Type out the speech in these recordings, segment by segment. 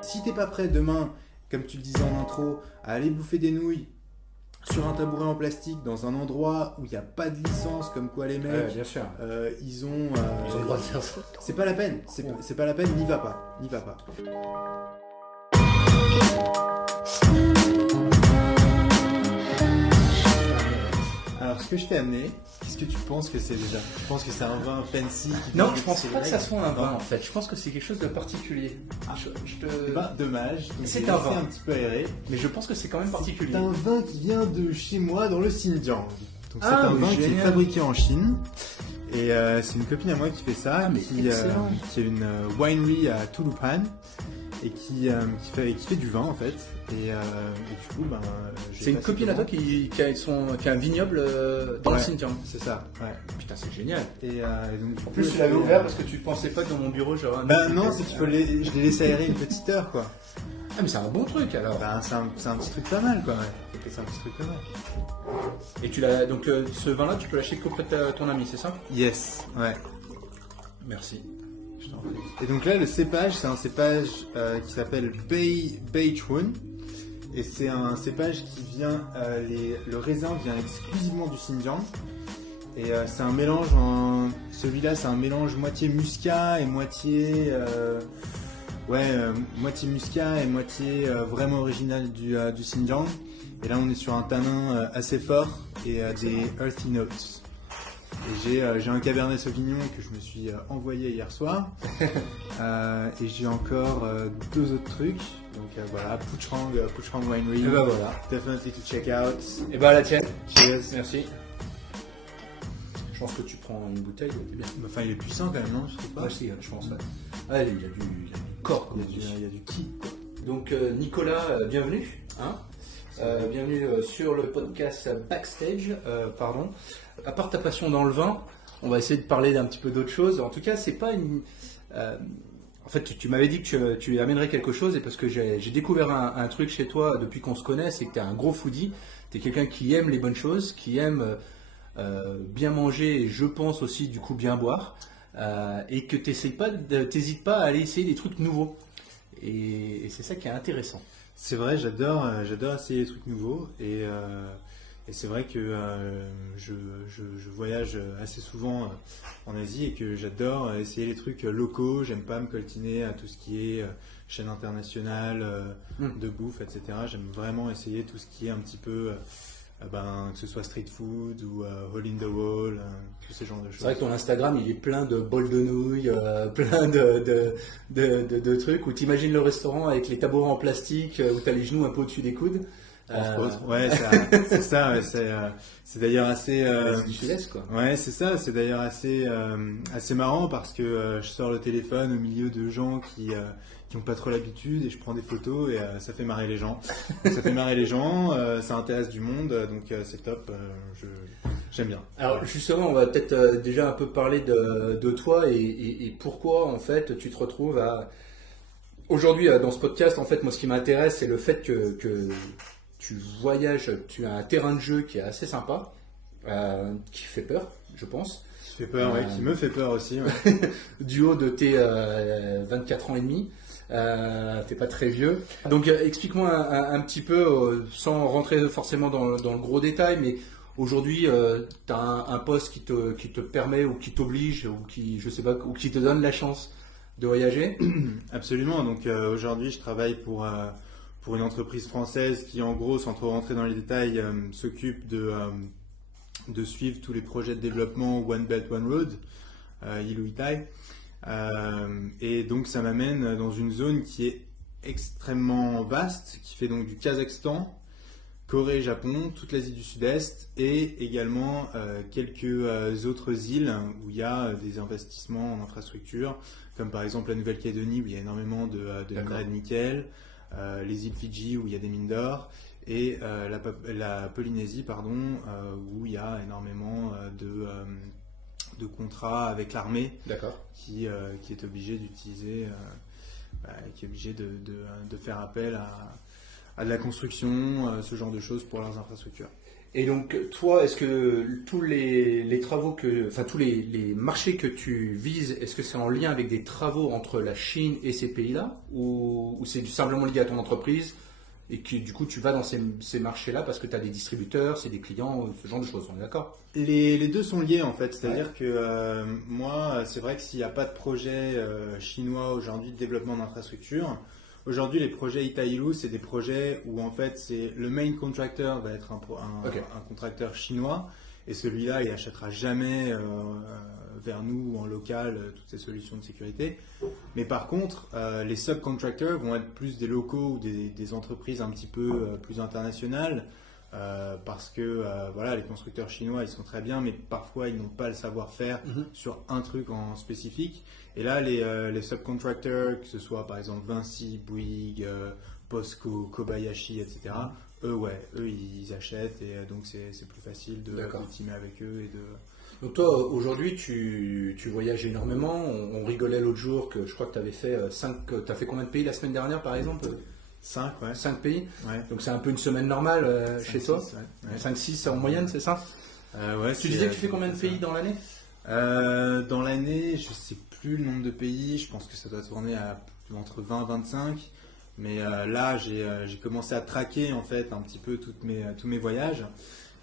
Si t'es pas prêt demain, comme tu le disais en intro, à aller bouffer des nouilles sur un tabouret en plastique dans un endroit où il n'y a pas de licence, comme quoi les mecs, bien sûr. ils ont Ils ont le droit de faire ça. c'est pas la peine, c'est pas la peine, n'y va pas, n'y va pas. Alors ce que je t'ai amené, qu'est-ce que tu penses que c'est déjà? Tu penses que c'est un vin fancy Non, je pense pas que ça soit un vin en fait. Je pense que c'est quelque chose de particulier. Eh ben, dommage, donc C'est j'ai un laissé vin. un petit peu aéré. Mais je pense que c'est quand même particulier. C'est un vin qui vient de chez moi dans le Xinjiang. Donc c'est Ah, un mais vin qui est génial. fabriqué en Chine. Et c'est une copine à moi qui fait ça, mais excellent. qui a une winery à Tulupan et qui fait du vin en fait. Et du coup, j'ai C'est une passé copine à toi devant. qui a un vignoble dans le Ouais. Xinjiang. C'est ça, ouais. Putain, c'est génial. Et donc, du En coup, plus, tu l'avais ouvert parce que tu pensais pas que dans mon bureau j'aurais un. Bah non, c'est qu'il faut je l'ai laissé aérer une petite heure quoi. Ah, mais c'est un bon truc alors. Bah, c'est un petit truc pas mal quoi. Ouais. C'est un petit truc pas mal. Et tu l'as donc ce vin-là, tu peux l'acheter qu'auprès de ton ami, c'est ça? Yes, ouais. Merci. Je t'en prie. Et donc là, le cépage, c'est un cépage qui s'appelle Beichun. Et c'est un cépage qui vient, le raisin vient exclusivement du Xinjiang. Et c'est un mélange, celui-là, c'est un mélange moitié muscat et moitié, moitié muscat et moitié vraiment original du Xinjiang. Et là, on est sur un tanin assez fort et des earthy notes. Et j'ai un Cabernet Sauvignon que je me suis envoyé hier soir. Et j'ai encore deux autres trucs. Donc voilà, Puchang Winery. Et bah voilà. Definitely to check out. Et bah la tienne. Cheers. Merci. Je pense que tu prends une bouteille, c'est bien. Enfin, il est puissant quand même, non? Je trouve pas. Ouais, si, je pense, ouais. Ah, il y a du corps, comme on dit. Il y a du ki. Donc, Nicolas, bienvenue. Hein bienvenue sur le podcast Backstage. Pardon. À part ta passion dans le vin, on va essayer de parler d'un petit peu d'autre chose. En tout cas, c'est pas une. En fait, tu m'avais dit que tu amènerais quelque chose, et parce que j'ai découvert un truc chez toi depuis qu'on se connaît, c'est que tu es un gros foodie. Tu es quelqu'un qui aime les bonnes choses, qui aime bien manger et je pense aussi du coup bien boire, et que t'hésites pas à aller essayer des trucs nouveaux. Et c'est ça qui est intéressant. C'est vrai, j'adore essayer des trucs nouveaux et c'est vrai que je voyage assez souvent en Asie et que j'adore essayer les trucs locaux. J'aime pas me coltiner à tout ce qui est chaîne internationale de bouffe, etc. J'aime vraiment essayer tout ce qui est un petit peu, que ce soit street food ou hole in the wall, tous ces genres de choses. C'est vrai que ton Instagram il est plein de bols de nouilles, plein de trucs où tu imagines le restaurant avec les tabourets en plastique où tu as les genoux un peu au-dessus des coudes. Entre autres. Ouais, c'est ça. Ouais, c'est d'ailleurs assez. Du sud-est, quoi. Ouais, c'est ça. C'est d'ailleurs assez marrant parce que je sors le téléphone au milieu de gens qui ont pas trop l'habitude et je prends des photos et ça fait marrer les gens. Donc, ça fait marrer les gens, ça intéresse du monde, donc c'est top. J'aime bien. Alors justement, on va peut-être déjà un peu parler de toi et pourquoi en fait tu te retrouves à aujourd'hui dans ce podcast. En fait, moi, ce qui m'intéresse, c'est le fait que tu voyages, tu as un terrain de jeu qui est assez sympa, qui fait peur, je pense. Qui fait peur, ouais, qui me fait peur aussi. Ouais. Du haut de tes 24 ans et demi. T'es pas très vieux. Donc explique-moi un petit peu, sans rentrer forcément dans le gros détail, mais aujourd'hui tu as un poste qui te permet ou qui t'oblige ou qui, je sais pas, ou qui te donne la chance de voyager. Absolument. Donc aujourd'hui, je travaille pour une entreprise française qui, en gros, sans trop rentrer dans les détails, s'occupe de suivre tous les projets de développement One Belt One Road, Iluitai. Et donc ça m'amène dans une zone qui est extrêmement vaste, qui fait donc du Kazakhstan, Corée, Japon, toute l'Asie du Sud-Est et également quelques autres îles où il y a des investissements en infrastructure, comme par exemple la Nouvelle-Calédonie où il y a énormément de minerais de nickel, les îles Fidji où il y a des mines d'or et la Polynésie où il y a énormément de contrats avec l'armée qui est obligé d'utiliser, qui est obligé de faire appel à de la construction, ce genre de choses pour leurs infrastructures. Et donc, toi, est-ce que tous les travaux enfin tous les marchés que tu vises, est-ce que c'est en lien avec des travaux entre la Chine et ces pays-là, ou c'est simplement lié à ton entreprise et que du coup tu vas dans ces marchés-là parce que tu as des distributeurs, c'est des clients, ce genre de choses, on est d'accord? Les deux sont liés en fait, c'est-à-dire que moi, c'est vrai que s'il n'y a pas de projet chinois aujourd'hui de développement d'infrastructure, aujourd'hui les projets Itailu, c'est des projets où en fait c'est le main contractor va être Ok. un contracteur chinois et celui-là il achètera jamais vers nous en local toutes ces solutions de sécurité. Mais par contre, les subcontractors vont être plus des locaux ou des entreprises un petit peu plus internationales. Parce que voilà, les constructeurs chinois ils sont très bien, mais parfois ils n'ont pas le savoir-faire Mhm. sur un truc en spécifique. Et là, les subcontractors, que ce soit par exemple Vinci, Bouygues, POSCO, Kobayashi, etc., eux, ils achètent et donc c'est plus facile de D'accord. teamer avec eux et de. Donc toi, aujourd'hui, tu voyages énormément. On rigolait l'autre jour que je crois que tu avais fait t'as fait combien de pays la semaine dernière, par exemple? 5, ouais. 5 pays. Ouais. Donc c'est un peu une semaine normale chez toi. 5, 6, ouais. 5-6 en moyenne, c'est ça? Ouais, Tu disais que tu fais combien de pays dans l'année? Dans l'année, je sais plus le nombre de pays, je pense que ça doit tourner à entre 20 et 25. Mais là, j'ai commencé à traquer en fait un petit peu tous mes voyages.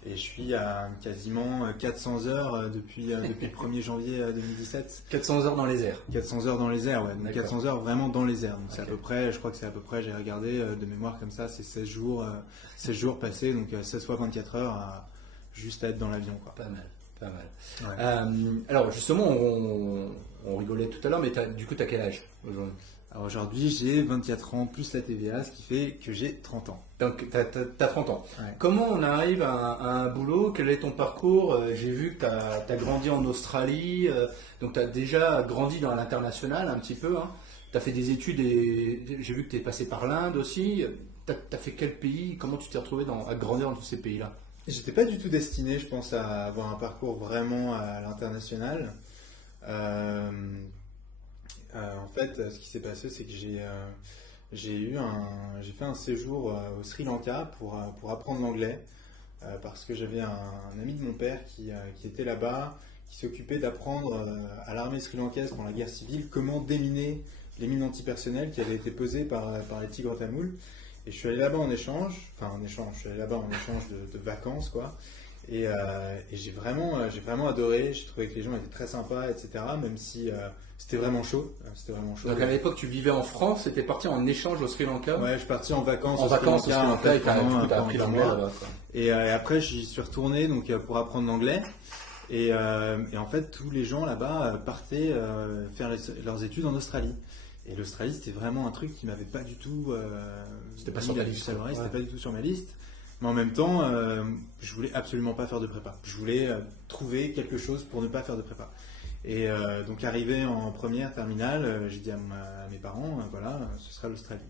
Et je suis à quasiment 400 heures depuis le 1er janvier 2017. 400 heures dans les airs. 400 heures dans les airs, ouais. Donc D'accord. 400 heures vraiment dans les airs. Donc c'est à Ok. peu près, je crois que c'est à peu près, j'ai regardé de mémoire comme ça, c'est 16 jours passés, donc 16 fois 24 heures à juste à être dans l'avion, quoi. Pas mal, pas mal. Ouais. Alors justement, on rigolait tout à l'heure, mais du coup, tu as quel âge aujourd'hui? Alors aujourd'hui, j'ai 24 ans plus la TVA, ce qui fait que j'ai 30 ans. Donc, tu as 30 ans. Ouais. Comment on arrive à un boulot? Quel est ton parcours? J'ai vu que tu as grandi en Australie, donc tu as déjà grandi dans l'international un petit peu. Tu as fait des études et j'ai vu que tu es passé par l'Inde aussi. Tu as fait quel pays? Comment tu t'es retrouvé à grandir dans tous ces pays-là? J'étais pas du tout destiné, je pense, à avoir un parcours vraiment à l'international. En fait, ce qui s'est passé, c'est que j'ai fait un séjour au Sri Lanka pour apprendre l'anglais parce que j'avais un ami de mon père qui était là-bas, qui s'occupait d'apprendre à l'armée sri-lankaise pendant la guerre civile comment déminer les mines antipersonnelles qui avaient été posées par les Tigres tamouls. Et je suis allé là-bas en échange, je suis allé là-bas en échange de vacances, quoi. Et j'ai vraiment adoré. J'ai trouvé que les gens étaient très sympas, etc. Même si c'était vraiment chaud. C'était vraiment chaud. Donc à l'époque, tu vivais en France et tu es parti en échange au Sri Lanka. Ouais, je suis parti en vacances En vacances au Sri Lanka et tu as pendant appris 10 l'anglais mois. là-bas, quoi. Et après, j'y suis retourné donc pour apprendre l'anglais. Et en fait, tous les gens là-bas partaient faire leurs études en Australie. Et l'Australie, c'était vraiment un truc qui m'avait pas du tout. C'était pas mis sur ta la liste, puce à l'oreille, quoi. c'était pas du tout sur ma liste. Mais en même temps, je voulais absolument pas faire de prépa. Je voulais trouver quelque chose pour ne pas faire de prépa. Et donc arrivé en première terminale, j'ai dit à mes parents, voilà, ce sera l'Australie.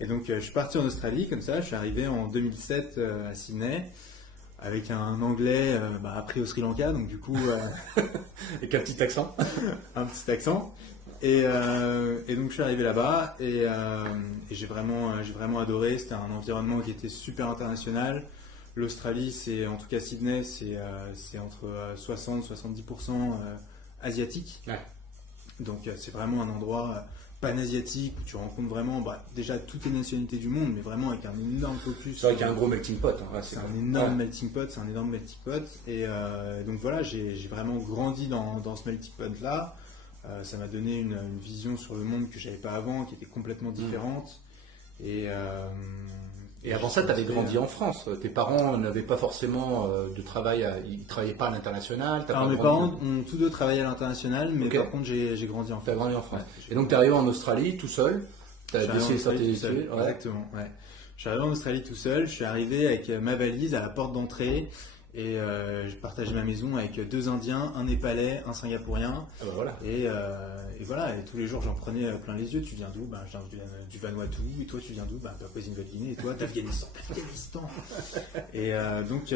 Et donc je suis parti en Australie comme ça. Je suis arrivé en 2007 à Sydney avec un anglais appris au Sri Lanka, donc du coup Avec un petit accent. un petit accent. Et donc je suis arrivé là-bas et j'ai vraiment adoré. C'était un environnement qui était super international. L'Australie, en tout cas Sydney, c'est entre 60-70% asiatique. Ouais. Donc c'est vraiment un endroit pan-asiatique où tu rencontres vraiment déjà toutes les nationalités du monde, mais vraiment avec un énorme focus. C'est vrai qu'il y a un gros melting pot. Ouais, C'est un énorme melting pot, c'est un énorme melting pot. Et donc voilà, j'ai vraiment grandi dans ce melting pot-là. Ça m'a donné une vision sur le monde que j'avais pas avant, qui était complètement différente. Et avant ça, tu avais grandi en France. Tes parents n'avaient pas forcément de travail, ils ne travaillaient pas à l'international. Alors mes parents ont tous deux travaillé à l'international, mais Ok. par contre j'ai grandi en Tu as France. grandi en France. Ouais. Et donc tu es arrivé en Australie tout seul. Tu as Je suis arrivé en décidé de sortir Australie des tout seul. études. Ouais. Exactement, ouais. Je suis arrivé en Australie tout seul, je suis arrivé avec ma valise à la porte d'entrée et je partageais ma maison avec 2 Indiens, un Népalais, un Singapourien. Ah bah voilà. Et voilà, et tous les jours j'en prenais plein les yeux. Tu viens d'où? Je viens du Vanuatu. Et toi tu viens d'où? Papouasie-Nouvelle-Guinée. Et toi d'Afghanistan. Et donc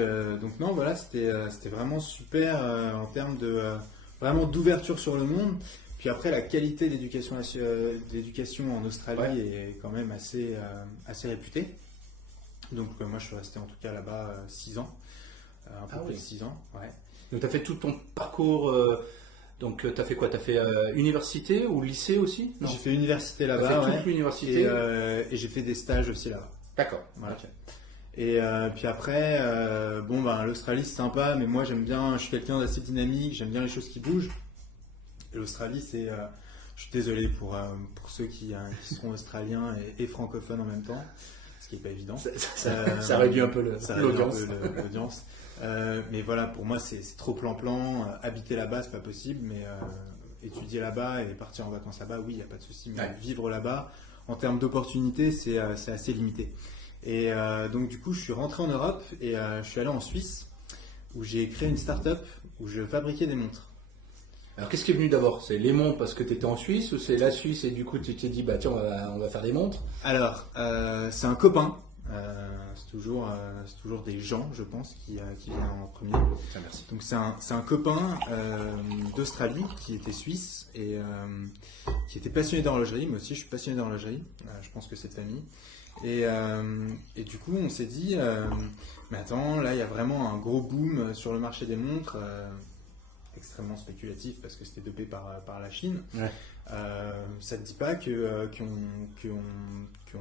non, voilà, c'était vraiment super en termes de vraiment d'ouverture sur le monde. Puis après, la qualité d'éducation en Australie est quand même assez réputée. Donc moi je suis resté en tout cas là-bas 6 ans. un peu plus de 6 ans. Ouais. Donc tu as fait tout ton parcours, donc tu as fait quoi? Tu as fait université ou lycée aussi? J'ai fait université là-bas, tu as fait toute l'université et j'ai fait des stages aussi là-bas. D'accord. Voilà. Et puis après, l'Australie c'est sympa, mais moi j'aime bien, je suis quelqu'un d'assez dynamique, j'aime bien les choses qui bougent. Et l'Australie, je suis désolé pour ceux qui seront australiens et francophones en même temps, ce qui n'est pas évident. Ça réduit un peu l'audience. Mais voilà, pour moi c'est trop plan-plan. Habiter là-bas, c'est pas possible, mais étudier là-bas et partir en vacances là-bas, oui, il n'y a pas de souci. Mais vivre là-bas, en termes d'opportunités, c'est assez limité. Et donc du coup, je suis rentré en Europe et je suis allé en Suisse où j'ai créé une start-up où je fabriquais des montres. Alors qu'est-ce qui est venu d'abord? C'est les montres parce que tu étais en Suisse ou c'est la Suisse et du coup tu t'es dit bah tiens on va faire des montres? Alors c'est un copain, c'est toujours des gens je pense qui viennent en premier. Merci. Donc c'est un copain d'Australie qui était suisse et qui était passionné d'horlogerie. Moi aussi je suis passionné d'horlogerie, je pense que c'est de famille. Et du coup on s'est dit mais attends, là il y a vraiment un gros boom sur le marché des montres. Extrêmement spéculatif parce que c'était dopé par la Chine. Ouais. Ça ne dit pas qu'on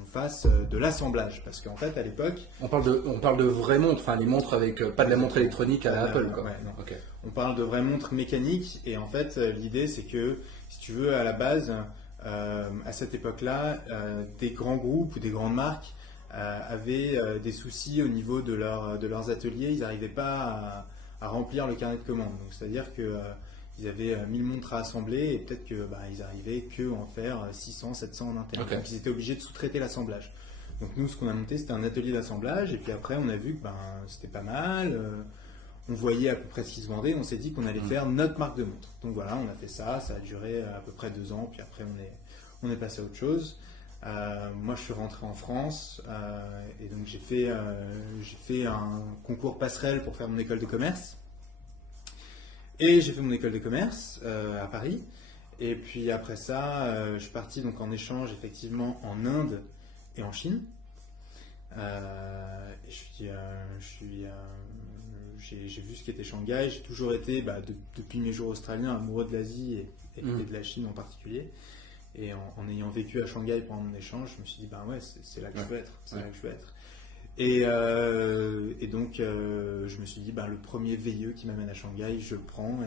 fasse de l'assemblage parce qu'en fait à l'époque on parle de vraies montres, enfin les montres avec pas de la montre électronique à la Apple quoi. Ouais, non. Okay. On parle de vraies montres mécaniques et en fait l'idée c'est que si tu veux à la base à cette époque-là des grands groupes ou des grandes marques avaient des soucis au niveau de leurs ateliers, ils n'arrivaient pas à remplir le carnet de commandes. Donc c'est-à-dire que ils avaient 1000 montres à assembler et peut-être que ils arrivaient que en faire 600, 700 en interne. Okay. Donc ils étaient obligés de sous-traiter l'assemblage. Donc nous ce qu'on a monté c'était un atelier d'assemblage et puis après on a vu que c'était pas mal. On voyait à peu près ce qui se vendait. On s'est dit qu'on allait faire notre marque de montre. Donc voilà, on a fait ça. Ça a duré à peu près 2 ans. Puis après on est passé à autre chose. Moi je suis rentré en France et donc j'ai fait un concours passerelle pour faire mon école de commerce et j'ai fait mon école de commerce à Paris et puis après ça je suis parti donc en échange effectivement en Inde et en Chine j'ai vu ce qu'était Shanghai. J'ai toujours été depuis mes jours australiens amoureux de l'Asie et de la Chine en particulier. Et en ayant vécu à Shanghai pendant mon échange, je me suis dit, c'est là que je veux être. C'est là que je veux être. Et donc, je me suis dit, le premier VIE qui m'amène à Shanghai, je le prends.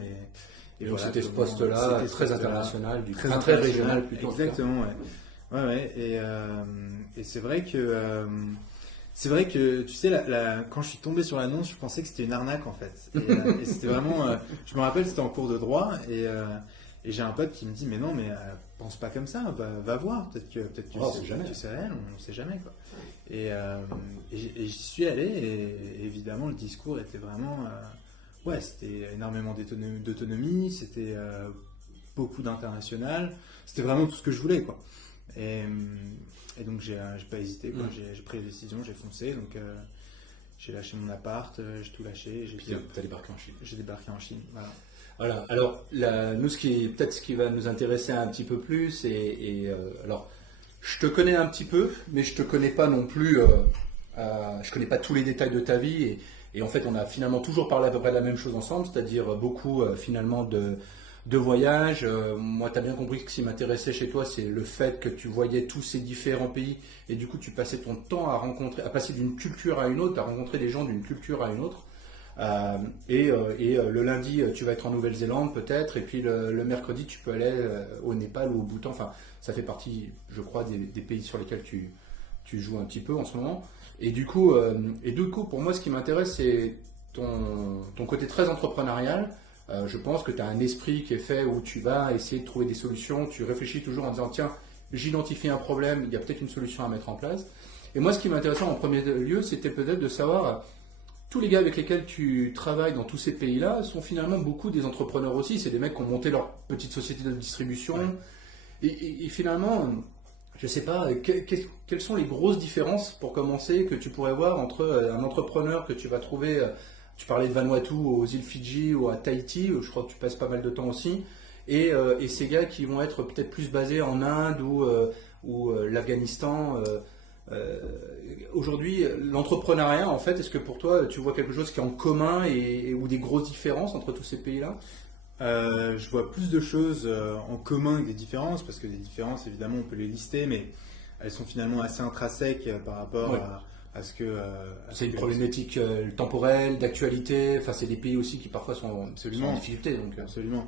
Et donc, voilà, c'était ce poste-là, très international, très régional plutôt. Exactement, ouais. Et c'est vrai que. C'est vrai que, tu sais, quand je suis tombé sur l'annonce, je pensais que c'était une arnaque en fait. Et c'était vraiment. Je me rappelle, c'était en cours de droit et j'ai un pote qui me dit mais non mais pense pas comme ça, va voir, peut-être que c'est réel, on ne sait jamais quoi. Et j'y suis allé et évidemment le discours était vraiment c'était énormément d'autonomie, c'était beaucoup d'international, c'était vraiment tout ce que je voulais quoi. Et donc j'ai pas hésité quoi. J'ai pris la décision, j'ai foncé donc j'ai lâché mon appart, j'ai tout lâché. T'as débarqué en Chine. J'ai débarqué en Chine, voilà. Voilà, alors nous ce qui va nous intéresser un petit peu plus alors je te connais un petit peu mais je te connais pas non plus je connais pas tous les détails de ta vie et en fait on a finalement toujours parlé à peu près de la même chose ensemble, c'est-à-dire beaucoup finalement de voyages. Moi tu as bien compris que ce qui m'intéressait chez toi c'est le fait que tu voyais tous ces différents pays et du coup tu passais ton temps à passer d'une culture à une autre, à rencontrer des gens d'une culture à une autre. Le lundi tu vas être en Nouvelle-Zélande peut-être et puis le mercredi tu peux aller au Népal ou au Bhoutan, enfin ça fait partie je crois des pays sur lesquels tu joues un petit peu en ce moment et du coup pour moi ce qui m'intéresse c'est ton côté très entrepreneurial. Je pense que tu as un esprit qui est fait où tu vas essayer de trouver des solutions, tu réfléchis toujours en disant tiens j'identifie un problème, il y a peut-être une solution à mettre en place et moi ce qui m'intéressait en premier lieu c'était peut-être de savoir tous les gars avec lesquels tu travailles dans tous ces pays-là sont finalement beaucoup des entrepreneurs aussi. C'est des mecs qui ont monté leur petite société de distribution. Ouais. Et finalement, je ne sais pas, quelles sont les grosses différences pour commencer que tu pourrais voir entre un entrepreneur que tu vas trouver, tu parlais de Vanuatu aux îles Fidji ou à Tahiti, où je crois que tu passes pas mal de temps aussi, et ces gars qui vont être peut-être plus basés en Inde ou l'Afghanistan. aujourd'hui, l'entrepreneuriat, en fait, est-ce que pour toi, tu vois quelque chose qui est en commun ou des grosses différences entre tous ces pays-là? Je vois plus de choses en commun que des différences, parce que des différences, évidemment, on peut les lister, mais elles sont finalement assez intrinsèques par rapport Ouais. à ce que... C'est une problématique temporelle, d'actualité. Enfin, c'est des pays aussi qui parfois sont en Absolument. difficulté. Donc, Absolument.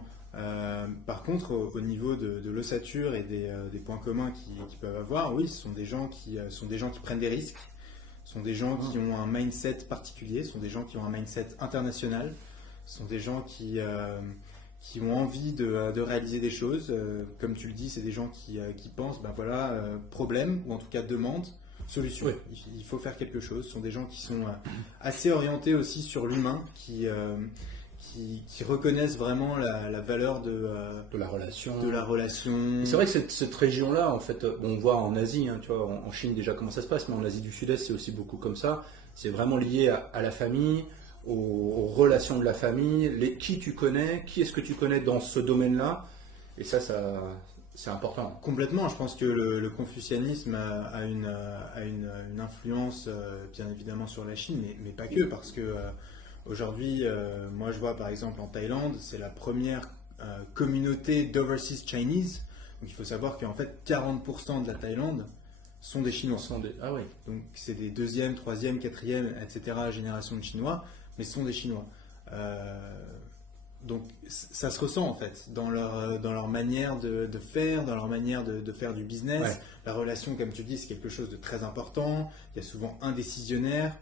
Par contre, au niveau de l'ossature et des points communs qu'ils peuvent avoir, oui, ce sont des gens sont des gens qui prennent des risques, ce sont des gens qui ont un mindset particulier, ce sont des gens qui ont un mindset international, ce sont des gens qui ont envie de réaliser des choses. Comme tu le dis, c'est des gens qui pensent, ben voilà, problème, ou en tout cas demande, solution. Oui. Il faut faire quelque chose. Ce sont des gens qui sont assez orientés aussi sur l'humain, qui reconnaissent vraiment la valeur de la relation. de la relation. Et c'est vrai que cette région-là, en fait, bon, on voit en Asie, hein, tu vois, en Chine déjà comment ça se passe, mais en Asie du Sud-Est, c'est aussi beaucoup comme ça. C'est vraiment lié à la famille, aux relations de la famille, qui tu connais, qui est-ce que tu connais dans ce domaine-là. Et ça c'est important. Complètement, je pense que le confucianisme a une influence bien évidemment sur la Chine, mais pas que, parce que aujourd'hui, moi je vois par exemple en Thaïlande, c'est la première communauté d'Overseas Chinese. Donc il faut savoir qu'en fait 40% de la Thaïlande sont des Chinois. Ah oui. Donc c'est des deuxième, troisième, quatrième, etc. génération de Chinois, mais ce sont des Chinois. Donc ça se ressent en fait dans leur manière de faire, dans leur manière de faire du business. Ouais. La relation, comme tu dis, c'est quelque chose de très important. Il y a souvent un décisionnaire.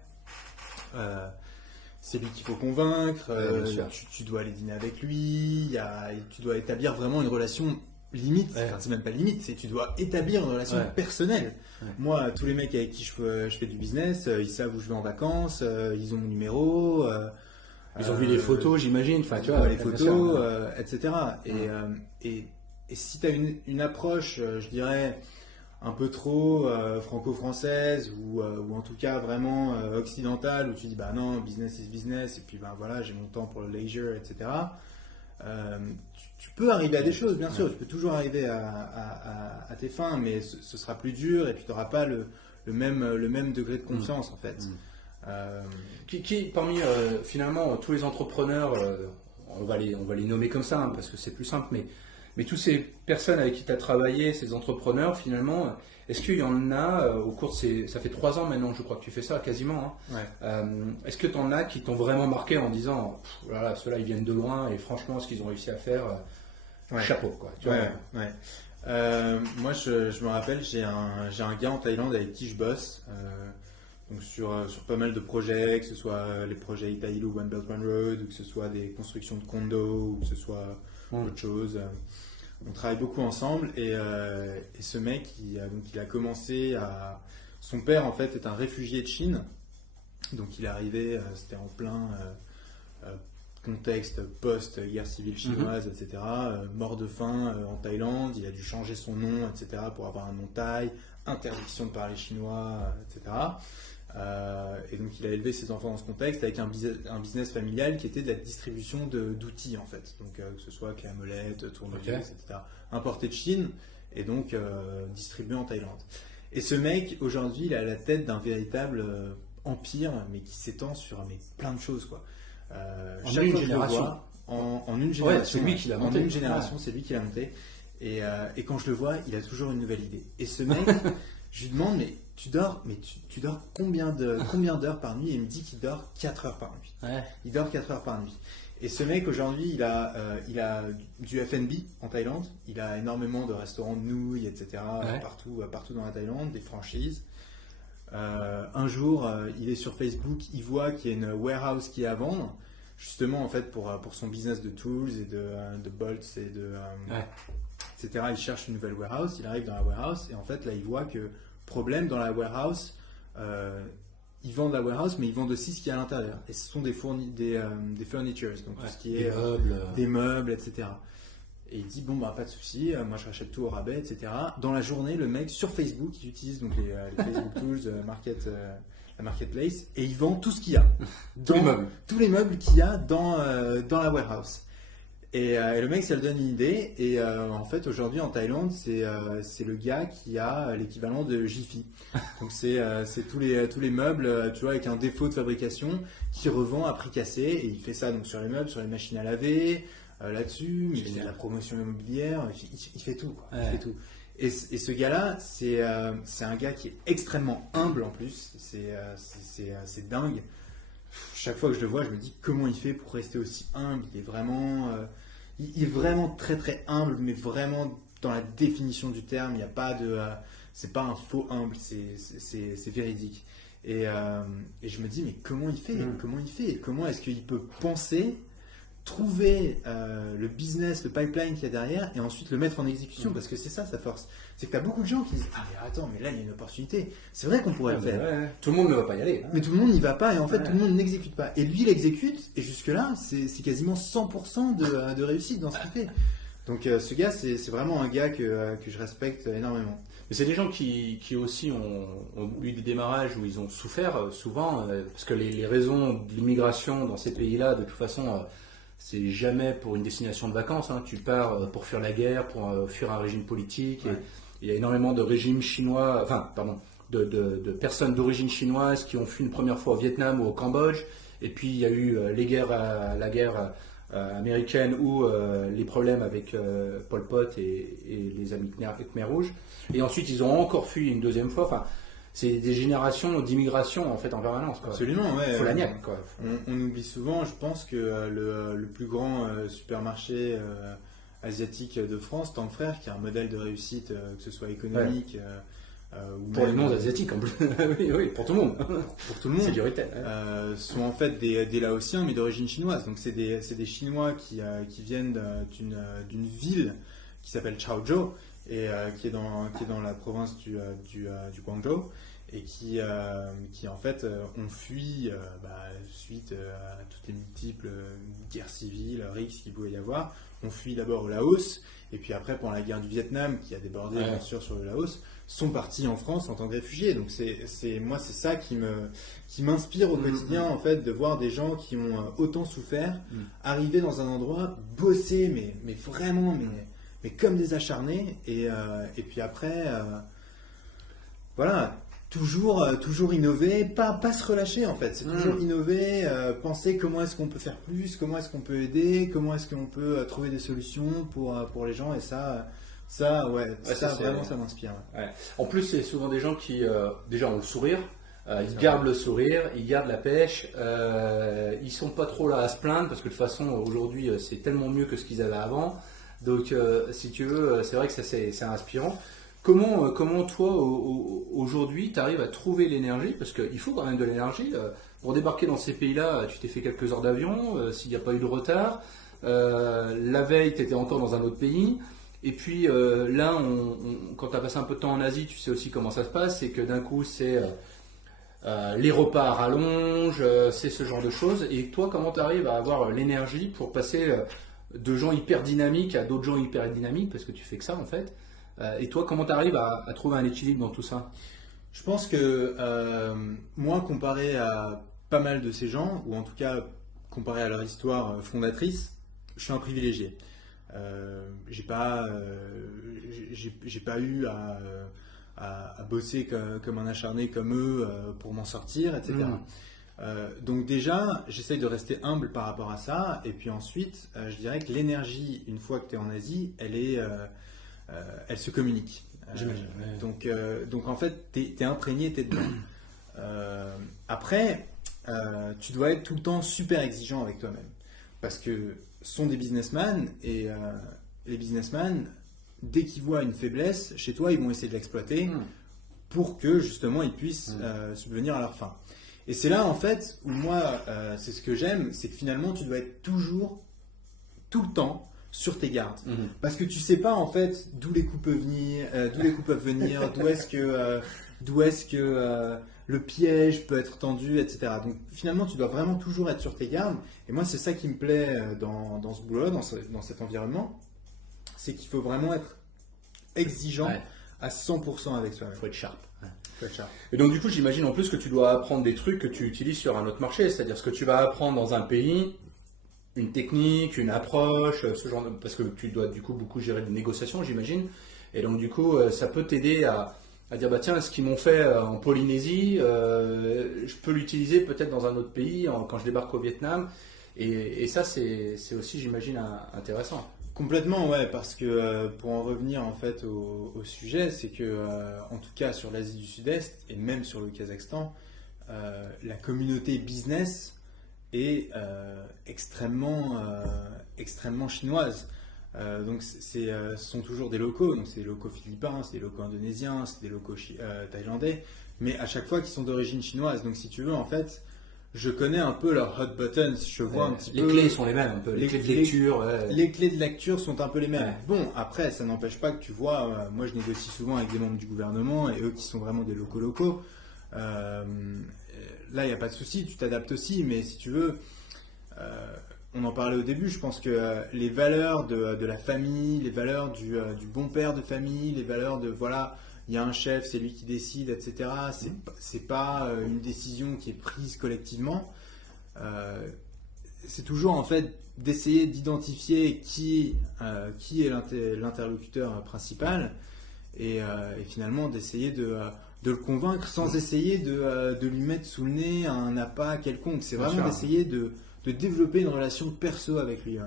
C'est lui qu'il faut convaincre. Bien sûr. Tu dois aller dîner avec lui. Tu dois établir vraiment une relation limite. Ouais. Enfin, c'est même pas limite, c'est tu dois établir une relation Ouais. personnelle. Ouais. Moi, tous les mecs avec qui je fais du business, ils savent où je vais en vacances, ils ont mon numéro. Ils ont vu les photos, j'imagine. Enfin, tu tu vois, vois les bien sûr. photos, etc. Ouais. Et si tu as une approche, je dirais, un peu trop franco-française ou en tout cas vraiment occidentale, où tu dis bah non, business is business, et puis bah voilà, j'ai mon temps pour le leisure, etc. Tu peux arriver à des choses, bien sûr, tu peux toujours arriver à tes fins, mais ce sera plus dur et puis tu n'auras pas le même degré de confiance en fait. Qui parmi finalement tous les entrepreneurs, on va les nommer comme ça, hein, parce que c'est plus simple, mais toutes ces personnes avec qui tu as travaillé, ces entrepreneurs finalement, est-ce qu'il y en a au cours de ça fait 3 ans maintenant, je crois que tu fais ça quasiment, hein. Ouais. Est-ce que tu en as qui t'ont vraiment marqué en disant voilà, ceux-là ils viennent de loin et franchement ce qu'ils ont réussi à faire, Ouais. chapeau quoi, tu vois. Ouais. Moi, je me rappelle, j'ai un gars en Thaïlande avec qui je bosse, donc sur pas mal de projets, que ce soit les projets Itaïlu One Belt One Road, ou que ce soit des constructions de condos, ou que ce soit autre chose. On travaille beaucoup ensemble et ce mec, il a commencé à... Son père, en fait, est un réfugié de Chine, donc il est arrivé, c'était en plein... contexte post-guerre civile chinoise, etc., mort de faim en Thaïlande, il a dû changer son nom, etc., pour avoir un nom thaï, interdiction de parler chinois, etc. Et donc il a élevé ses enfants dans ce contexte avec un business familial qui était de la distribution d'outils, en fait. Donc que ce soit clé à molette, tournevis, etc., importé de Chine et donc distribué en Thaïlande. Et ce mec, aujourd'hui, il est à la tête d'un véritable empire, mais qui s'étend sur plein de choses, quoi. En une génération. En une génération. Ouais, c'est lui qui l'a monté. En une génération, c'est lui qui l'a monté. Et quand je le vois, il a toujours une nouvelle idée. Et ce mec, je lui demande, mais tu dors combien d'heures par nuit? Et il me dit qu'il dort 4 heures par nuit. Ouais. Il dort 4 heures par nuit. Et ce mec, aujourd'hui, il a du F&B en Thaïlande. Il a énormément de restaurants de nouilles, etc. Ouais. Partout dans la Thaïlande, des franchises. Un jour, il est sur Facebook, il voit qu'il y a une warehouse qui est à vendre, justement en fait pour son business de tools et de bolts et etc. Il cherche une nouvelle warehouse, il arrive dans la warehouse et en fait là il voit que problème dans la warehouse, ils vendent la warehouse mais ils vendent aussi ce qu'il y a à l'intérieur et ce sont des furnitures, donc tout ce qui est des meubles, etc. Et il dit bon bah pas de souci, moi je rachète tout au rabais, etc. Dans la journée, le mec sur Facebook, il utilise donc les Facebook Tools, la marketplace, et il vend tout ce qu'il y a, tous les meubles qu'il y a dans la warehouse. Et le mec, ça lui donne une idée. Et en fait, aujourd'hui en Thaïlande, c'est le gars qui a l'équivalent de Jiffy. Donc c'est tous les meubles, tu vois, avec un défaut de fabrication, qui revend à prix cassé. Et il fait ça donc sur les meubles, sur les machines à laver, là-dessus. Il fait la promotion immobilière. Il fait tout, quoi. Il fait tout. Et ce gars-là, c'est un gars qui est extrêmement humble en plus. C'est dingue. Chaque fois que je le vois, je me dis comment il fait pour rester aussi humble. Il est vraiment très très humble, mais vraiment dans la définition du terme. Il n'y a pas de, c'est pas un faux humble, c'est véridique. Et je me dis mais comment il fait? Comment il fait? Comment est-ce qu'il peut penser, trouver le business, le pipeline qu'il y a derrière, et ensuite le mettre en exécution? Parce que c'est ça sa force. C'est que tu as beaucoup de gens qui disent ah mais attends, mais là il y a une opportunité. C'est vrai qu'on pourrait le faire. Ouais. Tout le monde ne va pas y aller. Mais tout le monde n'y va pas, et en fait tout le monde n'exécute pas. Et lui il exécute, et jusque-là c'est quasiment 100% de réussite dans ce qu'il fait. Donc ce gars c'est vraiment un gars que je respecte énormément. Mais c'est des gens qui aussi ont eu des démarrages où ils ont souffert souvent, parce que les raisons de l'immigration dans ces pays-là, de toute façon, c'est jamais pour une destination de vacances. Hein. Tu pars pour fuir la guerre, pour fuir un régime politique. Ouais. Et il y a énormément de régimes chinois, enfin, pardon, de personnes d'origine chinoise qui ont fui une première fois au Vietnam ou au Cambodge. Et puis il y a eu la guerre américaine ou les problèmes avec Pol Pot et les amis Khmer Rouge. Et ensuite ils ont encore fui une deuxième fois. Enfin, c'est des générations d'immigration en fait en permanence. Quoi. Absolument, ouais. Faut la niaque, quoi. On oublie souvent, je pense que le plus grand supermarché asiatique de France, Tang Frères, qui est un modèle de réussite, que ce soit économique. Pour les non-asiatiques en plus. oui, pour tout le monde. Pour tout le monde. C'est du retail. Sont en fait des Laotiens, mais d'origine chinoise. Donc c'est des Chinois qui viennent d'une ville qui s'appelle Chaozhou et qui est dans la province du Guangzhou, et qui en fait ont fui suite à toutes les multiples guerres civiles, rixes qu'il pouvait y avoir. On fuit d'abord au Laos, et puis après, pendant la guerre du Vietnam, qui a débordé bien sûr sur le Laos, sont partis en France en tant que réfugiés. Donc moi, c'est ça qui m'inspire au quotidien, en fait, de voir des gens qui ont autant souffert, arriver dans un endroit, bosser, mais vraiment, mais comme des acharnés, et puis après, voilà. Toujours innover, pas se relâcher en fait, c'est toujours innover, penser comment est-ce qu'on peut faire plus, comment est-ce qu'on peut aider, comment est-ce qu'on peut trouver des solutions pour les gens, et ça vraiment ça m'inspire. Ouais. En plus c'est souvent des gens qui déjà ont le sourire, ils gardent le sourire, ils gardent la pêche, ils sont pas trop là à se plaindre parce que de toute façon aujourd'hui c'est tellement mieux que ce qu'ils avaient avant, donc si tu veux c'est vrai que ça c'est inspirant. Comment toi, aujourd'hui, tu arrives à trouver l'énergie? Parce qu'il faut quand même de l'énergie. Pour débarquer dans ces pays-là, tu t'es fait quelques heures d'avion, s'il n'y a pas eu de retard. La veille, tu étais encore dans un autre pays. Et puis là, quand tu as passé un peu de temps en Asie, tu sais aussi comment ça se passe. C'est que d'un coup, c'est les repas à rallonge, c'est ce genre de choses. Et toi, comment tu arrives à avoir l'énergie pour passer de gens hyper dynamiques à d'autres gens hyper dynamiques? Parce que tu fais que ça, en fait. Et toi, comment tu arrives à trouver un équilibre dans tout ça? Je pense que moi, comparé à pas mal de ces gens, ou en tout cas comparé à leur histoire fondatrice, je suis un privilégié. J'ai pas eu à bosser comme un acharné comme eux pour m'en sortir, etc. Donc déjà, j'essaye de rester humble par rapport à ça. Et puis ensuite, je dirais que l'énergie, une fois que tu es en Asie, elle se communique. Donc en fait, tu es imprégné, tu es dedans. Après, tu dois être tout le temps super exigeant avec toi-même. Parce que ce sont des businessmen, et les businessmen, dès qu'ils voient une faiblesse chez toi, ils vont essayer de l'exploiter pour que justement ils puissent subvenir à leurs fins. Et c'est là en fait où moi, c'est ce que j'aime, c'est que finalement tu dois être toujours, tout le temps, sur tes gardes, parce que tu sais pas en fait d'où les coups peuvent venir, d'où est-ce que le piège peut être tendu, etc. Donc finalement tu dois vraiment toujours être sur tes gardes, et moi c'est ça qui me plaît dans ce boulot, dans cet environnement, c'est qu'il faut vraiment être exigeant à 100% avec soi-même. Il faut être sharp. Et donc du coup j'imagine en plus que tu dois apprendre des trucs que tu utilises sur un autre marché, c'est-à-dire ce que tu vas apprendre dans un pays, une technique, une approche, ce genre parce que tu dois du coup beaucoup gérer des négociations, j'imagine. Et donc du coup, ça peut t'aider à dire bah tiens, ce qu'ils m'ont fait en Polynésie, je peux l'utiliser peut-être dans un autre pays quand je débarque au Vietnam. Et ça, c'est aussi, j'imagine, intéressant. Complètement, ouais, parce que pour en revenir en fait au sujet, c'est que en tout cas sur l'Asie du Sud-Est et même sur le Kazakhstan, la communauté business est extrêmement chinoise. Donc ce sont toujours des locaux, donc c'est des locaux philippins, c'est des locaux indonésiens, c'est des locaux thaïlandais, mais à chaque fois qui sont d'origine chinoise. Donc si tu veux, en fait, je connais un peu leurs hot buttons, je vois un petit les peu. clés sont les mêmes, un peu. Les clés de lecture. Les clés de lecture sont un peu les mêmes. Ouais. Bon, après, ça n'empêche pas que tu vois, moi je négocie souvent avec des membres du gouvernement et eux qui sont vraiment des locaux. Là, il n'y a pas de souci, tu t'adaptes aussi, mais si tu veux, on en parlait au début, je pense que les valeurs de la famille, les valeurs du bon père de famille, les valeurs de, voilà, il y a un chef, c'est lui qui décide, etc. C'est pas une décision qui est prise collectivement. C'est toujours en fait d'essayer d'identifier qui est l'interlocuteur principal et finalement d'essayer de le convaincre sans essayer de lui mettre sous le nez un appât quelconque. C'est Bien vraiment sûr. d'essayer de développer une relation perso avec lui. Ouais.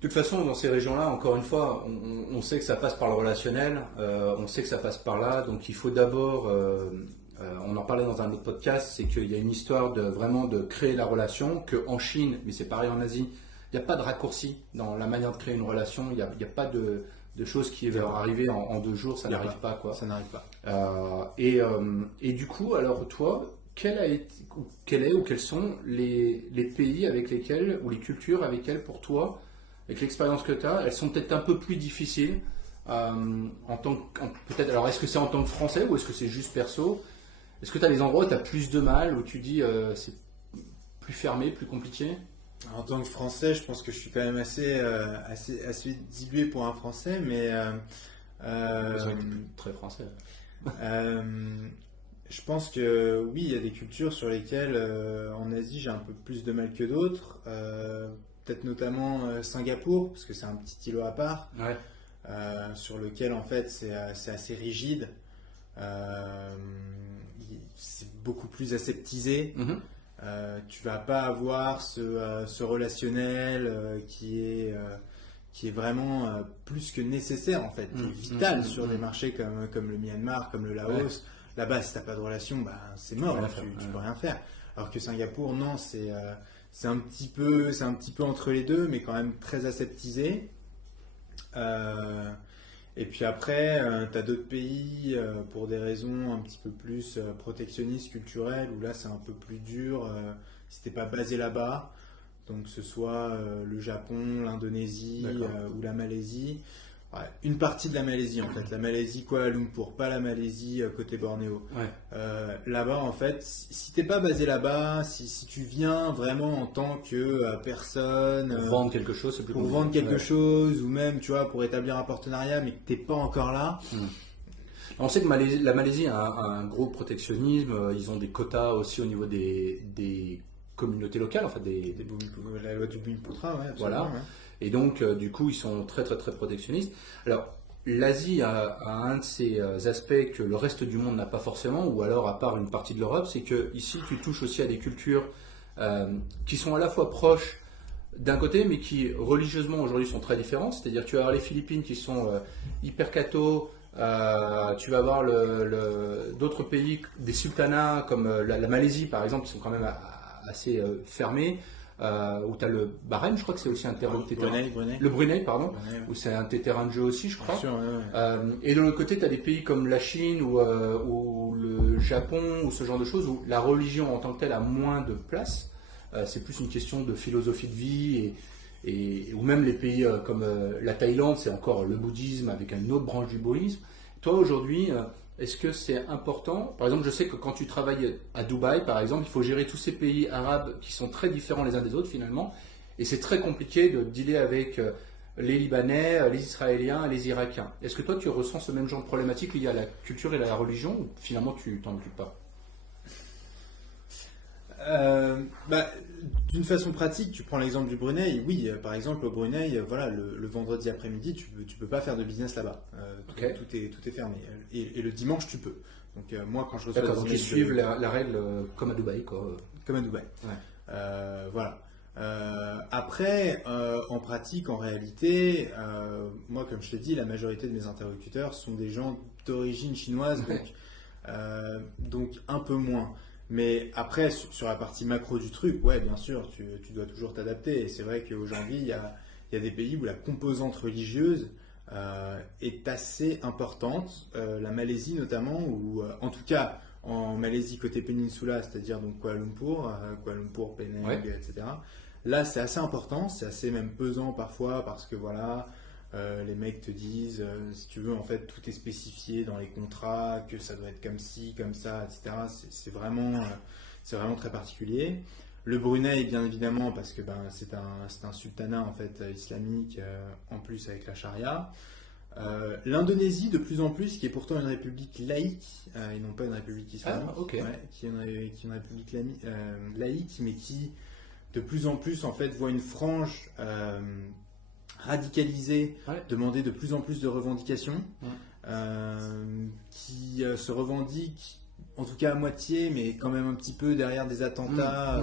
De toute façon, dans ces régions-là, encore une fois, on sait que ça passe par le relationnel, on sait que ça passe par là, donc il faut d'abord, on en parlait dans un autre podcast, c'est qu'il y a une histoire de vraiment de créer la relation, qu'en Chine, mais c'est pareil en Asie, il n'y a pas de raccourci dans la manière de créer une relation, il n'y a pas de choses qui vont arriver en 2 jours, ça n'arrive pas, quoi. Ça n'arrive pas. Et du coup, alors toi, quels sont les pays avec lesquels, ou les cultures avec lesquelles pour toi, avec l'expérience que tu as, elles sont peut-être un peu plus difficiles peut-être. Alors, est-ce que c'est en tant que Français ou est-ce que c'est juste perso? Est-ce que tu as des endroits où tu as plus de mal, où tu dis c'est plus fermé, plus compliqué? En tant que Français, je pense que je suis quand même assez dilué pour un Français, mais Très français. je pense que oui, il y a des cultures sur lesquelles en Asie j'ai un peu plus de mal que d'autres. Peut-être notamment Singapour, parce que c'est un petit îlot à part, Ouais. sur lequel en fait c'est assez rigide. C'est beaucoup plus aseptisé. Mhm. Tu vas pas avoir ce relationnel qui est vraiment plus que nécessaire en fait, qui est vital sur des marchés comme le Myanmar, comme le Laos. Ouais. Là-bas, si t'as pas de relation, bah, c'est mort, rien tu faire. peux rien faire. Alors que Singapour, non, c'est un petit peu entre les deux, mais quand même très aseptisé. Et puis après, tu as d'autres pays pour des raisons un petit peu plus protectionnistes, culturelles, où là c'est un peu plus dur si t'es pas basé là-bas. Donc que ce soit le Japon, l'Indonésie ou la Malaisie. Ouais, une partie de la Malaisie en fait, la Malaisie Kuala Lumpur, pas la Malaisie côté Bornéo. Ouais. Là-bas en fait, si t'es pas basé là-bas, si tu viens vraiment en tant que personne Pour vendre quelque chose, c'est plus pour compliqué. vendre quelque Ouais. chose ou même tu vois pour établir un partenariat mais que t'es pas encore là, On sait que la Malaisie a un gros protectionnisme, ils ont des quotas aussi au niveau des communautés locales, en fait, la loi du Bumiputera, ouais, absolument, voilà. ouais. Et donc, du coup, ils sont très, très, très protectionnistes. Alors, l'Asie a un de ces aspects que le reste du monde n'a pas forcément, ou alors à part une partie de l'Europe, c'est que ici, tu touches aussi à des cultures qui sont à la fois proches d'un côté, mais qui religieusement aujourd'hui sont très différentes. C'est-à-dire, tu vas avoir les Philippines qui sont hyper cathos. Tu vas avoir d'autres pays, des sultanats comme la Malaisie par exemple, qui sont quand même assez fermés. Où tu as le Bahreïn, je crois que c'est aussi un terrain de Brunei. Le Brunei, pardon, Brunei, ouais. où c'est un terrain de jeu aussi, je crois. Bien sûr, ouais. Et de l'autre côté, tu as des pays comme la Chine ou le Japon ou ce genre de choses où la religion en tant que telle a moins de place. C'est plus une question de philosophie de vie ou même les pays comme la Thaïlande, c'est encore le bouddhisme avec une autre branche du bouddhisme. Toi aujourd'hui, est-ce que c'est important? Par exemple, je sais que quand tu travailles à Dubaï, par exemple, il faut gérer tous ces pays arabes qui sont très différents les uns des autres finalement, et c'est très compliqué de dealer avec les Libanais, les Israéliens, les Irakiens. Est-ce que toi tu ressens ce même genre de problématique liée à la culture et à la religion, ou finalement tu t'en occupes pas? Bah, d'une façon pratique, tu prends l'exemple du Brunei. Oui, par exemple, au Brunei, voilà, le vendredi après-midi, tu peux pas faire de business là-bas. Ok. Tout est fermé. Et le dimanche, tu peux. Donc, moi, quand je reçois D'accord, des donc ils emails suivent la règle comme à Dubaï, quoi. comme à Dubaï. Ouais. Voilà. Après, en pratique, en réalité, moi, comme je t'ai dit, la majorité de mes interlocuteurs sont des gens d'origine chinoise, donc un peu moins. Mais après, sur la partie macro du truc, ouais, bien sûr, tu dois toujours t'adapter. Et c'est vrai qu'aujourd'hui, il y a des pays où la composante religieuse est assez importante. La Malaisie notamment, ou en tout cas en Malaisie côté péninsula, c'est-à-dire donc Kuala Lumpur, Penang, Ouais. etc. Là, c'est assez important, c'est assez même pesant parfois parce que voilà, les mecs te disent, si tu veux, en fait, tout est spécifié dans les contrats, que ça doit être comme ci, comme ça, etc. C'est vraiment très particulier. Le Brunei, bien évidemment, parce que ben, c'est un sultanat en fait islamique, en plus avec la charia. L'Indonésie, de plus en plus, qui est pourtant une république laïque, et non pas une république islamique, Ah, ok. qui est une république laïque, mais qui de plus en plus en fait voit une frange radicalisée Ouais. demander de plus en plus de revendications, Ouais. qui se revendique en tout cas à moitié, mais quand même un petit peu derrière des attentats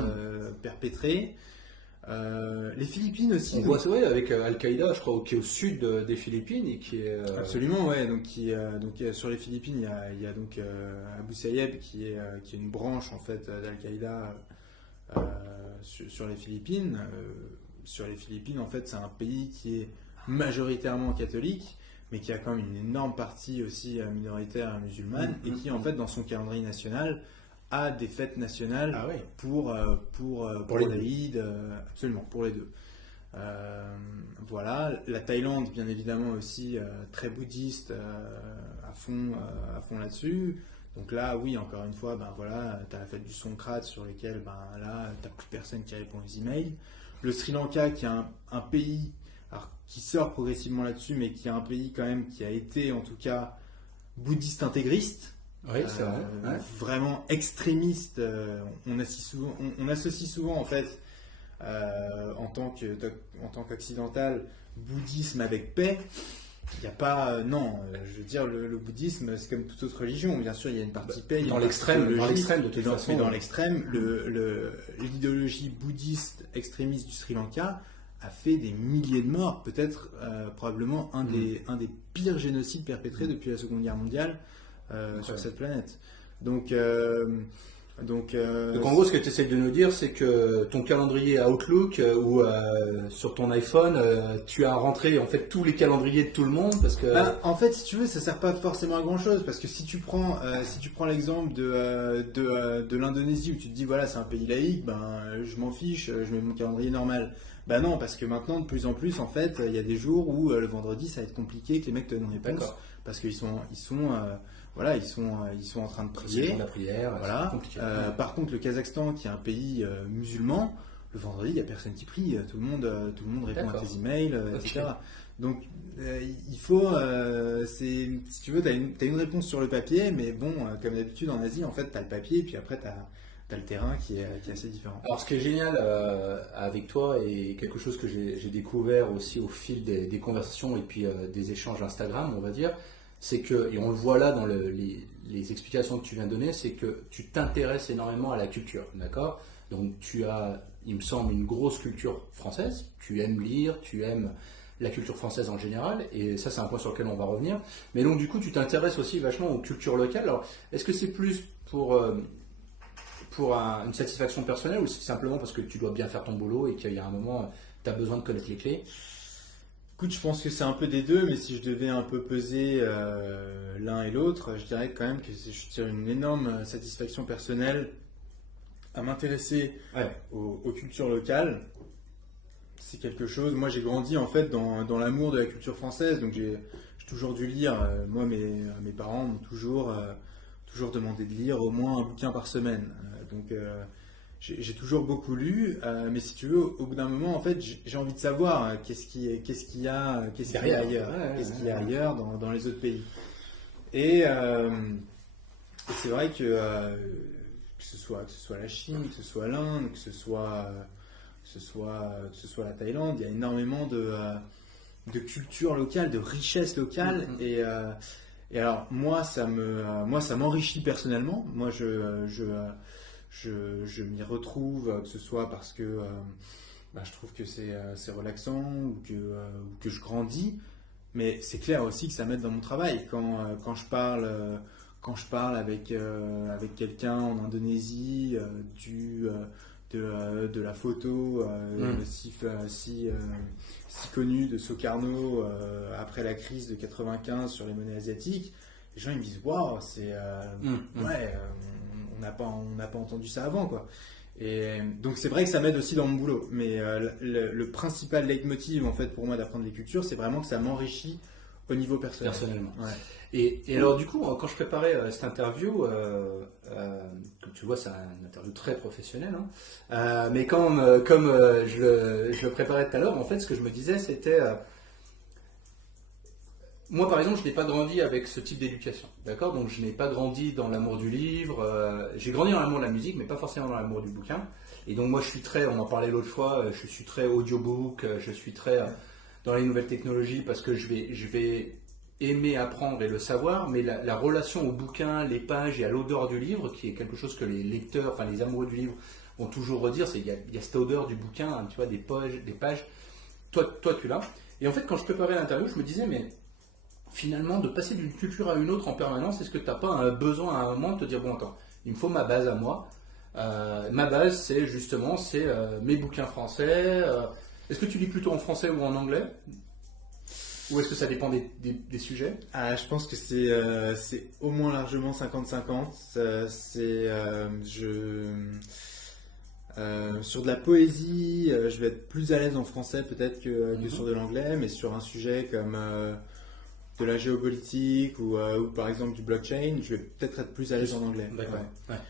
perpétrés. Les Philippines aussi. On donc- voit ça, ouais, avec Al-Qaïda, je crois, qui est au sud des Philippines et qui est. Absolument, ouais. Sur les Philippines, il y a donc Abu Sayyaf qui est une branche en fait d'Al-Qaïda sur les Philippines. Sur les Philippines, en fait, c'est un pays qui est majoritairement catholique, mais qui a quand même une énorme partie aussi minoritaire musulmane, et qui, en fait, dans son calendrier national, a des fêtes nationales Ah ouais. pour les l'Aïd, absolument, pour les deux. Voilà, la Thaïlande, bien évidemment, aussi très bouddhiste, à fond là-dessus. Donc là, oui, encore une fois, ben voilà, tu as la fête du Songkran sur lequel, ben là, tu plus personne qui répond aux emails. Le Sri Lanka, qui est un pays alors, qui sort progressivement là-dessus, mais qui est un pays quand même qui a été, en tout cas, bouddhiste intégriste. Oui, c'est vrai. Ouais. Vraiment extrémiste. On associe souvent, en fait, en tant qu'occidental, bouddhisme avec paix. Il n'y a pas. Non, je veux dire, le bouddhisme, c'est comme toute autre religion. Bien sûr, il y a une partie paix. il y a Dans une l'extrême, partie dans l'extrême de et toute dans, façon. mais dans l'extrême, l'idéologie bouddhiste extrémiste du Sri Lanka a fait des milliers de morts, peut-être probablement un des pires génocides perpétrés depuis la Seconde Guerre mondiale sur cette planète. Donc Donc en gros, ce que tu essaies de nous dire, c'est que ton calendrier Outlook ou sur ton iPhone, tu as rentré en fait tous les calendriers de tout le monde parce que. En fait, si tu veux, ça sert pas forcément à grand chose parce que si tu prends l'exemple de l'Indonésie où tu te dis voilà c'est un pays laïque, ben je m'en fiche, je mets mon calendrier normal. Ben non, parce que maintenant de plus en plus en fait, il y a des jours où le vendredi ça va être compliqué que les mecs te donnent une réponse D'accord. parce qu'ils sont en train de C'est prier. la prière, Voilà. c'est compliqué. Par contre, le Kazakhstan, qui est un pays musulman, le vendredi, il n'y a personne qui prie. Tout le monde répond à D'accord. tes emails, Ok. etc. Donc, il faut, si tu veux, tu as une réponse sur le papier, mais bon, comme d'habitude en Asie, en fait, tu as le papier, puis après, tu as le terrain qui est assez différent. Alors, ce qui est génial avec toi et quelque chose que j'ai découvert aussi au fil des conversations et puis des échanges Instagram, on va dire, c'est que, et on le voit là dans les explications que tu viens de donner, c'est que tu t'intéresses énormément à la culture, d'accord? Donc, tu as, il me semble, une grosse culture française, tu aimes lire, tu aimes la culture française en général, et ça, c'est un point sur lequel on va revenir. Mais donc, du coup, tu t'intéresses aussi vachement aux cultures locales. Alors, est-ce que c'est plus pour une satisfaction personnelle ou c'est simplement parce que tu dois bien faire ton boulot et qu'il y a un moment, tu as besoin de connaître les clés? Écoute, je pense que c'est un peu des deux, mais si je devais un peu peser l'un et l'autre, je dirais quand même que je tire une énorme satisfaction personnelle à m'intéresser Ouais. aux cultures locales. C'est quelque chose. Moi, j'ai grandi en fait dans l'amour de la culture française, donc j'ai toujours dû lire. Moi, mes parents m'ont toujours demandé de lire au moins un bouquin par semaine. Donc j'ai toujours beaucoup lu, mais si tu veux, au bout d'un moment, en fait, j'ai envie de savoir qu'est-ce qu'il y a Derrière. ailleurs, Ouais, qu'est-ce qu'il y a ouais. ailleurs dans les autres pays. Et c'est vrai que que ce soit la Chine, que ce soit l'Inde, que ce soit la Thaïlande. Il y a énormément de culture locale, de richesse locale. Et alors, moi, ça m'enrichit personnellement. Moi, je m'y retrouve, que ce soit parce que je trouve que c'est relaxant ou que je grandis. Mais c'est clair aussi que ça m'aide dans mon travail. Quand je parle avec quelqu'un en Indonésie de la photo si connue de Sukarno après la crise de 95 sur les monnaies asiatiques, les gens ils me disent waouh, on n'a pas entendu ça avant quoi. Et donc c'est vrai que ça m'aide aussi dans mon boulot, mais le principal leitmotiv en fait pour moi d'apprendre les cultures, c'est vraiment que ça m'enrichit au niveau personnel. Personnellement. Ouais. Et alors du coup, quand je préparais cette interview, comme tu vois, c'est une interview très professionnelle, hein, mais comme je le préparais tout à l'heure, en fait, ce que je me disais, c'était moi, par exemple, je n'ai pas grandi avec ce type d'éducation, d'accord? Donc, je n'ai pas grandi dans l'amour du livre. J'ai grandi dans l'amour de la musique, mais pas forcément dans l'amour du bouquin. Et donc, moi, je suis très, on en parlait l'autre fois, je suis très audiobook, je suis très dans les nouvelles technologies parce que je vais aimer apprendre et le savoir, mais la relation au bouquin, les pages et à l'odeur du livre, qui est quelque chose que les lecteurs, enfin les amoureux du livre, vont toujours redire, c'est qu'il y a cette odeur du bouquin, hein, tu vois, des pages. Toi, tu l'as. Et en fait, quand je préparais l'interview, je me disais, mais finalement, de passer d'une culture à une autre en permanence, est-ce que tu n'as pas un besoin à un moment de te dire, bon, attends, il me faut ma base à moi. Ma base, c'est mes bouquins français. Est-ce que tu lis plutôt en français ou en anglais? Ou est-ce que ça dépend des sujets? Je pense que c'est au moins largement 50-50. Sur de la poésie, je vais être plus à l'aise en français peut-être que sur de l'anglais, mais sur un sujet comme de la géopolitique ou par exemple du blockchain, je vais peut-être être plus à l'aise en anglais. D'accord. Ouais. Ouais.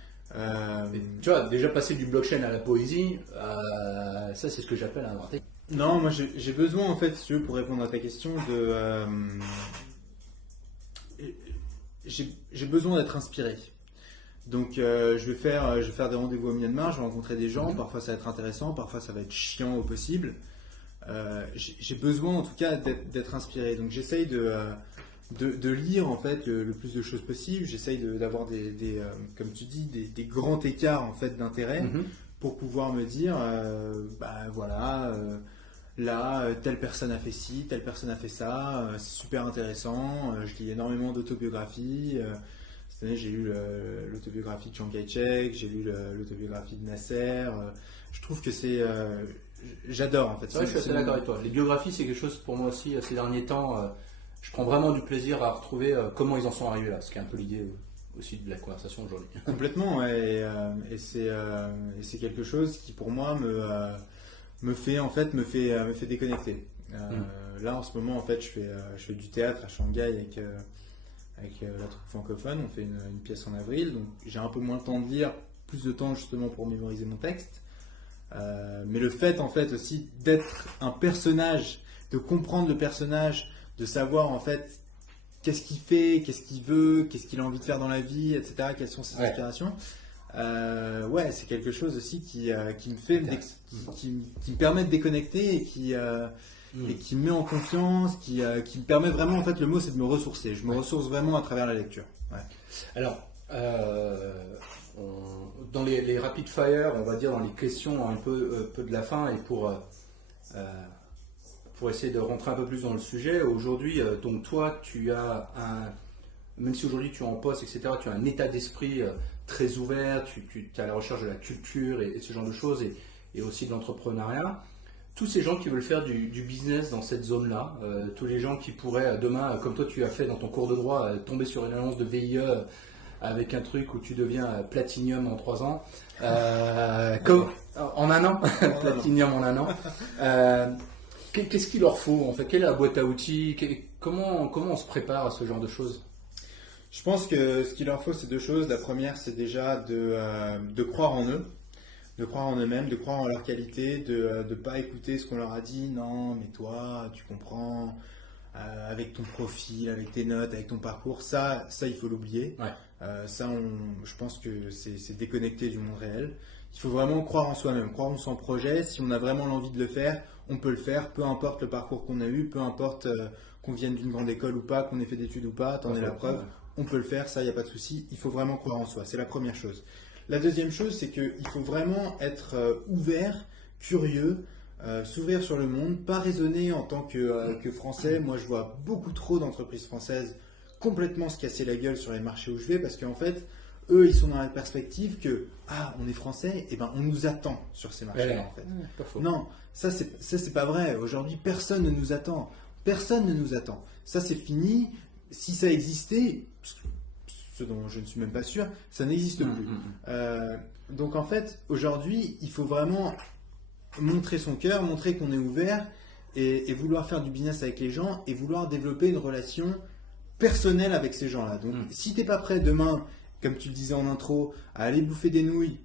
Tu vois, déjà passer du blockchain à la poésie, ça c'est ce que j'appelle un inventer. Non, moi j'ai besoin en fait, si tu veux, pour répondre à ta question, j'ai besoin d'être inspiré. Donc je vais faire des rendez-vous au Myanmar, je vais rencontrer des gens, parfois ça va être intéressant, parfois ça va être chiant au possible. J'ai besoin en tout cas d'être inspiré. Donc j'essaye de lire en fait le plus de choses possible. J'essaye d'avoir comme tu dis, des grands écarts en fait d'intérêt pour pouvoir me dire, là, telle personne a fait ci, telle personne a fait ça, c'est super intéressant. Je lis énormément d'autobiographies. Cette année, j'ai lu l'autobiographie de Chiang Kai-shek, j'ai lu l'autobiographie de Nasser. Je trouve que j'adore en fait. Ouais, je suis assez d'accord avec toi. Les biographies, c'est quelque chose pour moi aussi ces derniers temps. Je prends vraiment du plaisir à retrouver comment ils en sont arrivés là, ce qui est un peu l'idée aussi de la conversation aujourd'hui. Complètement, ouais, et c'est quelque chose qui pour moi me fait déconnecter. Là en ce moment en fait je fais du théâtre à Shanghai avec la troupe francophone, on fait une pièce en avril, donc j'ai un peu moins de temps de lire, plus de temps justement pour mémoriser mon texte. Mais le fait en fait aussi d'être un personnage, de comprendre le personnage, de savoir en fait qu'est-ce qu'il fait, qu'est-ce qu'il veut, qu'est-ce qu'il a envie de faire dans la vie, etc., quelles sont ses aspirations. C'est quelque chose aussi qui me permet de déconnecter et qui me met en confiance, qui me permet vraiment, en fait, le mot c'est de me ressourcer. Je me ressource vraiment à travers la lecture. Ouais. Alors, dans les rapid fire, on va dire dans les questions un peu de la fin et pour essayer de rentrer un peu plus dans le sujet, aujourd'hui, donc toi, tu as même si aujourd'hui tu es en poste, etc., tu as un état d'esprit très ouvert, tu es à la recherche de la culture et ce genre de choses et aussi de l'entrepreneuriat. Tous ces gens qui veulent faire du business dans cette zone-là, tous les gens qui pourraient demain, comme toi tu as fait dans ton cours de droit, tomber sur une annonce de VIE avec un truc où tu deviens platinium en 3 ans, en un an, platinium en un an. Qu'est-ce qu'il leur faut en fait? Quelle est la boîte à outils? Comment on se prépare à ce genre de choses? Je pense que ce qu'il leur faut, c'est 2 choses. La première, c'est déjà de croire en eux, de croire en eux-mêmes, de croire en leur qualité, de ne pas écouter ce qu'on leur a dit. Non, mais toi, tu comprends. avec ton profil, avec tes notes, avec ton parcours, ça il faut l'oublier. Ouais. Je pense que c'est déconnecté du monde réel. Il faut vraiment croire en soi-même, croire en son projet. Si on a vraiment l'envie de le faire, on peut le faire, peu importe le parcours qu'on a eu, peu importe qu'on vienne d'une grande école ou pas, qu'on ait fait d'études ou pas, t'en es la preuve, on peut le faire, ça, il n'y a pas de souci. Il faut vraiment croire en soi, c'est la première chose. La deuxième chose, c'est qu'il faut vraiment être ouvert, curieux, s'ouvrir sur le monde, pas raisonner en tant que Français. Moi, je vois beaucoup trop d'entreprises françaises complètement se casser la gueule sur les marchés où je vais, parce qu'en fait, eux, ils sont dans la perspective que, on est français, et ben on nous attend sur ces marchés-là, en fait. Pas faux. Non, ça c'est pas vrai. Aujourd'hui, personne ne nous attend. Personne ne nous attend. Ça, c'est fini. Si ça existait, ce dont je ne suis même pas sûr, ça n'existe plus. Donc en fait, aujourd'hui, il faut vraiment montrer son cœur, montrer qu'on est ouvert et vouloir faire du business avec les gens et vouloir développer une relation personnelle avec ces gens-là. Donc si tu n'es pas prêt demain, comme tu le disais en intro, à aller bouffer des nouilles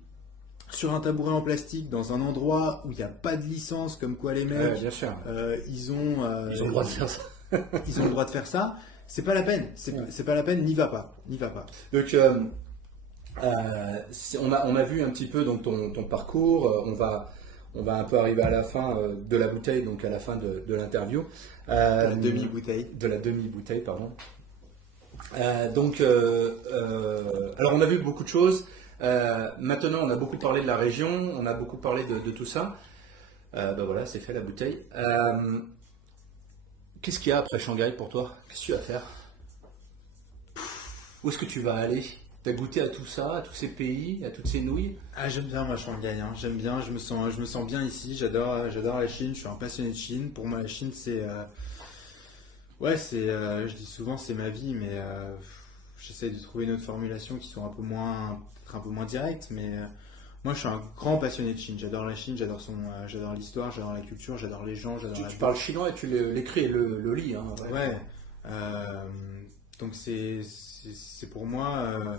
sur un tabouret en plastique dans un endroit où il n'y a pas de licence, comme quoi les mecs, bien sûr. ils ont Ils ont le droit de faire ça. ils ont le droit de faire ça. C'est pas la peine. C'est pas la peine. N'y va pas. N'y va pas. Donc, on a vu un petit peu donc ton parcours. On va un peu arriver à la fin de la bouteille, donc à la fin de l'interview. La demi-bouteille. De la demi-bouteille, pardon. Alors, on a vu beaucoup de choses. Maintenant, on a beaucoup parlé de la région, on a beaucoup parlé de tout ça. Voilà, c'est fait la bouteille. Qu'est-ce qu'il y a après Shanghai pour toi? Qu'est-ce que tu vas faire? Où est-ce que tu vas aller? Tu as goûté à tout ça, à tous ces pays, à toutes ces nouilles? J'aime bien moi Shanghai, hein. J'aime bien, je me sens bien ici, j'adore la Chine, je suis un passionné de Chine. Pour moi la Chine c'est je dis souvent c'est ma vie, mais j'essaie de trouver une autre formulation qui soit peut-être un peu moins directe, mais moi je suis un grand passionné de Chine, j'adore la Chine, j'adore l'histoire, j'adore la culture, j'adore les gens, j'adore Tu parles chinois et tu l'écris et le lis, hein, ouais. Donc c'est pour moi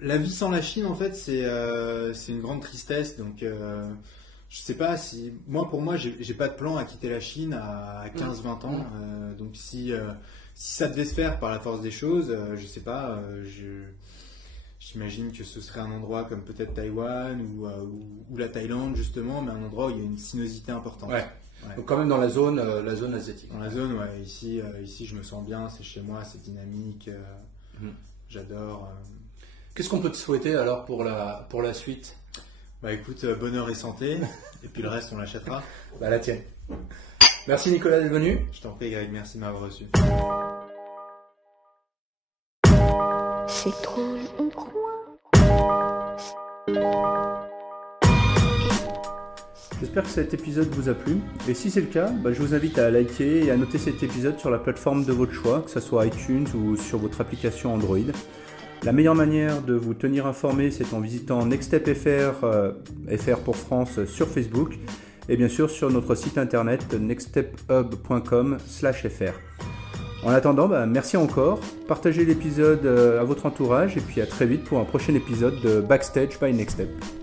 la vie sans la Chine en fait c'est une grande tristesse. Donc je sais pas si pour moi j'ai pas de plan à quitter la Chine à 15-20 ans. Donc si ça devait se faire par la force des choses, je sais pas, j'imagine que ce serait un endroit comme peut-être Taïwan ou la Thaïlande justement, mais un endroit où il y a une sinuosité importante. Ouais. Donc quand même dans la zone asiatique. Dans la zone, ouais. Ici je me sens bien, c'est chez moi, c'est dynamique, j'adore. Qu'est-ce qu'on peut te souhaiter alors pour la suite? Bah écoute, bonheur et santé, et puis le reste on l'achètera. La tienne. Merci Nicolas d'être venu. Je t'en prie Greg, merci de m'avoir reçu. C'est trop J'espère que cet épisode vous a plu, et si c'est le cas, je vous invite à liker et à noter cet épisode sur la plateforme de votre choix, que ce soit iTunes ou sur votre application Android. La meilleure manière de vous tenir informé, c'est en visitant NextStepFR, FR pour France, sur Facebook, et bien sûr sur notre site internet nextstephub.com/fr. En attendant, merci encore, partagez l'épisode à votre entourage, et puis à très vite pour un prochain épisode de Backstage by Nextstep.